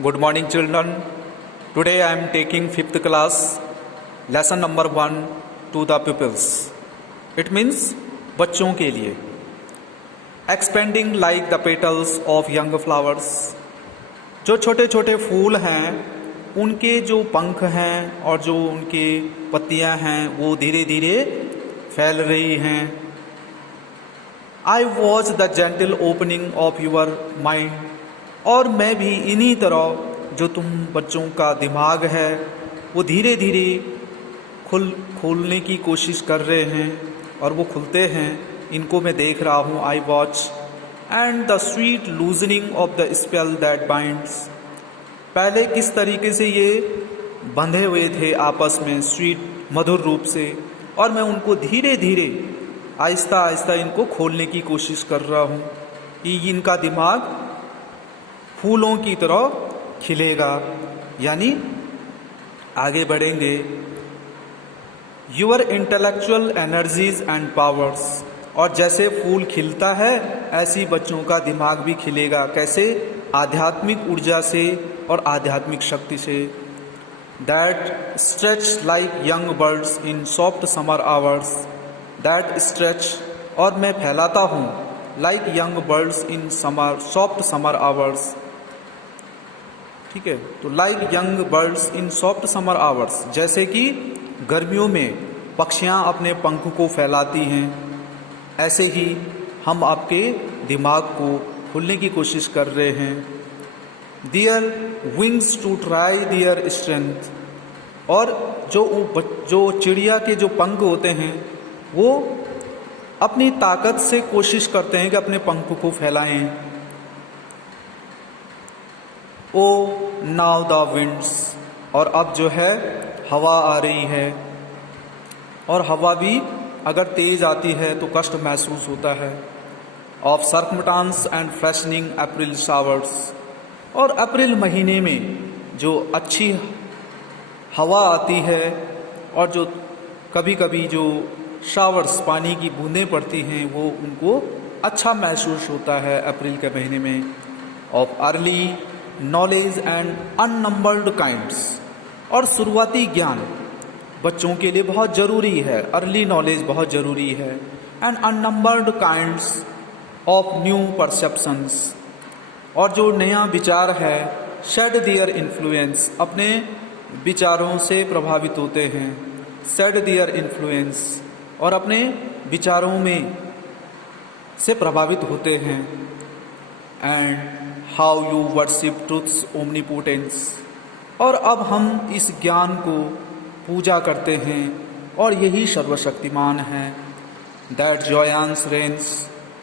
Good morning, children. Today I am taking 5th class, lesson number 1 to the pupils. It means बच्चों के लिए. Expanding like the petals of young flowers. जो छोटे छोटे फूल हैं उनके जो पंख हैं और जो उनके पत्तियां हैं वो धीरे धीरे फैल रही हैं. I watch the gentle opening of your mind. और मैं भी इन्हीं तरह जो तुम बच्चों का दिमाग है वो धीरे धीरे खोलने की कोशिश कर रहे हैं और वो खुलते हैं, इनको मैं देख रहा हूँ. I watch and the sweet loosening of the spell that binds. पहले किस तरीके से ये बंधे हुए थे आपस में स्वीट मधुर रूप से, और मैं उनको धीरे धीरे आहिस्ता आहिस्ता इनको खोलने की कोशिश कर रहा हूँ कि इनका दिमाग फूलों की तरह खिलेगा, यानी आगे बढ़ेंगे. Your intellectual energies and powers. और जैसे फूल खिलता है ऐसी बच्चों का दिमाग भी खिलेगा. कैसे? आध्यात्मिक ऊर्जा से और आध्यात्मिक शक्ति से. That stretch like young birds in soft summer hours. That stretch, और मैं फैलाता हूँ, like young birds in summer soft summer hours. ठीक है, तो लाइक यंग बर्ड्स इन सॉफ्ट समर आवर्स, जैसे कि गर्मियों में पक्षियाँ अपने पंख को फैलाती हैं, ऐसे ही हम आपके दिमाग को खोलने की कोशिश कर रहे हैं. Their wings to try their strength. और जो चिड़िया के जो पंख होते हैं वो अपनी ताकत से कोशिश करते हैं कि अपने पंख को फैलाएं. ओ नाउ द विंड्स. और अब जो है हवा आ रही है, और हवा भी अगर तेज आती है तो कष्ट महसूस होता है. Of circumstance and freshening April showers. और अप्रैल महीने में जो अच्छी हवा आती है और जो कभी कभी जो शावर्स पानी की बूंदें पड़ती हैं वो उनको अच्छा महसूस होता है अप्रैल के महीने में. Of early knowledge and unnumbered kinds. और शुरुआती ज्ञान बच्चों के लिए बहुत ज़रूरी है. अर्ली नॉलेज बहुत ज़रूरी है. And unnumbered kinds of new perceptions. और जो नया विचार है शेड दियर इन्फ्लुएंस. अपने विचारों से प्रभावित होते हैं. शेड दियर इन्फ्लुएंस, और अपने विचारों में से प्रभावित होते हैं. And how you worship truths omnipotence. और अब हम इस ज्ञान को पूजा करते हैं और यही सर्वशक्तिमान है. That joyance reigns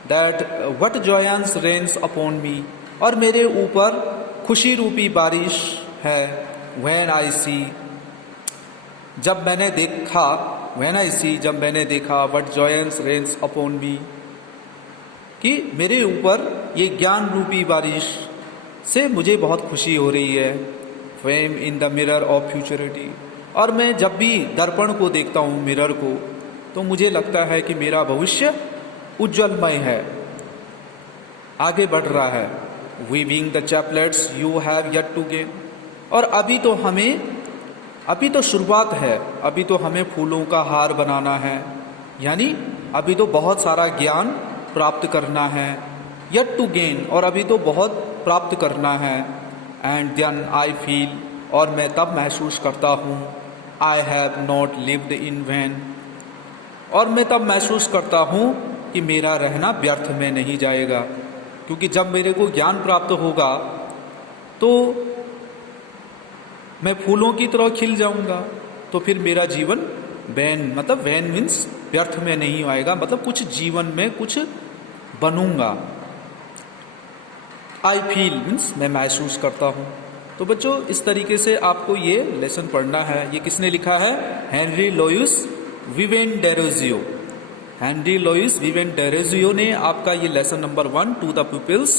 that what joyance reigns upon me. और मेरे ऊपर खुशी रूपी बारिश है. व्हेन आई सी, जब मैंने देखा, व्हेन आई सी, जब मैंने देखा, वट जॉयंस रेन्स अपॉन मी, कि मेरे ऊपर ये ज्ञान रूपी बारिश से मुझे बहुत खुशी हो रही है. Fame in the mirror of futurity. और मैं जब भी दर्पण को देखता हूँ, मिरर को, तो मुझे लगता है कि मेरा भविष्य उज्जवलमय है, आगे बढ़ रहा है. Weaving the chaplets you have yet to gain. और अभी तो शुरुआत है, अभी तो हमें फूलों का हार बनाना है, यानी अभी तो बहुत सारा ज्ञान प्राप्त करना है. येट टू गेन, और अभी तो बहुत प्राप्त करना है. एंड देन आई फील, और मैं तब महसूस करता हूँ, I have not lived in vain. और मैं तब महसूस करता हूँ कि मेरा रहना व्यर्थ में नहीं जाएगा, क्योंकि जब मेरे को ज्ञान प्राप्त होगा तो मैं फूलों की तरह खिल जाऊंगा. तो फिर मेरा जीवन वैन मीन्स व्यर्थ में नहीं आएगा, मतलब कुछ जीवन में कुछ बनूंगा. आई फील मीन्स मैं महसूस करता हूँ. तो बच्चों इस तरीके से आपको ये लेसन पढ़ना है. ये किसने लिखा है? Henry Louis Vivian Derozio. Henry Louis Vivian Derozio ने आपका ये lesson number 1 to the peoples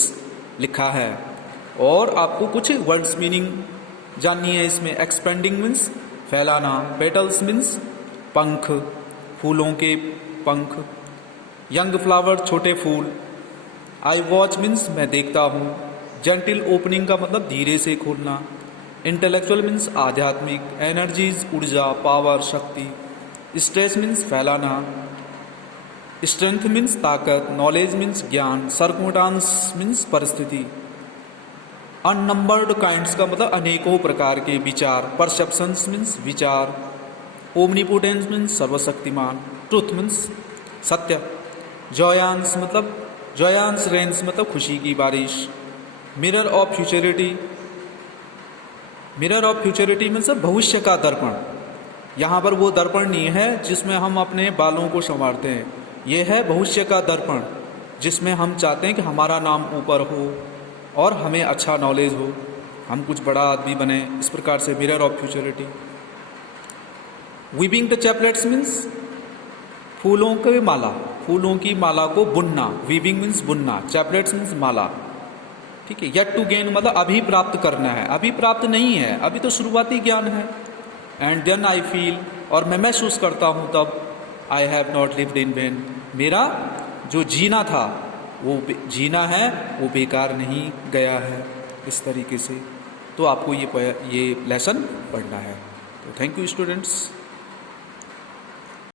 लिखा है. और आपको कुछ वर्ड्स मीनिंग जाननी है इसमें. एक्सपेंडिंग मीन्स फैलाना. पेटल्स मीन्स पंख, फूलों के पंख. यंग फ्लावर छोटे फूल. आई वॉच मीन्स मैं देखता हूँ. जेंटिल ओपनिंग का मतलब धीरे से खोलना। इंटेलेक्चुअल मीन्स आध्यात्मिक। एनर्जीज ऊर्जा, पावर, शक्ति। स्ट्रेस मीन्स फैलाना। स्ट्रेंथ मीन्स ताकत। नॉलेज मीन्स ज्ञान। सर्कमस्टांस मीन्स परिस्थिति। अननंबर्ड काइंड्स का मतलब अनेकों प्रकार के विचार। परसेप्शंस मीन्स विचार। ओमनीपोटेंस मीन्स सर्वशक्तिमान। ट्रुथ मीन्स सत्य। जॉयांस मतलब जॉयांस रेंस मतलब खुशी की बारिश। Mirror of futurity. Mirror of futurity means भविष्य का दर्पण। यहाँ पर वो दर्पण नहीं है जिसमें हम अपने बालों को संवारते हैं, ये है भविष्य का दर्पण जिसमें हम चाहते हैं कि हमारा नाम ऊपर हो और हमें अच्छा नॉलेज हो, हम कुछ बड़ा आदमी बने। इस प्रकार से mirror of futurity. Weaving the chaplets means फूलों की माला। फूलों की माला को बुनना। वीविंग मीन्स बुनना। चैपलेट्स मीन्स माला। ठीक है। येट टू गेन मतलब अभी प्राप्त करना है, अभी प्राप्त नहीं है, अभी तो शुरुआती ज्ञान है। एंड देन आई फील, और मैं महसूस करता हूँ तब, आई have not lived in when, मेरा जो जीना था वो जीना है, वो बेकार नहीं गया है। इस तरीके से तो आपको ये लेसन पढ़ना है। तो थैंक यू स्टूडेंट्स।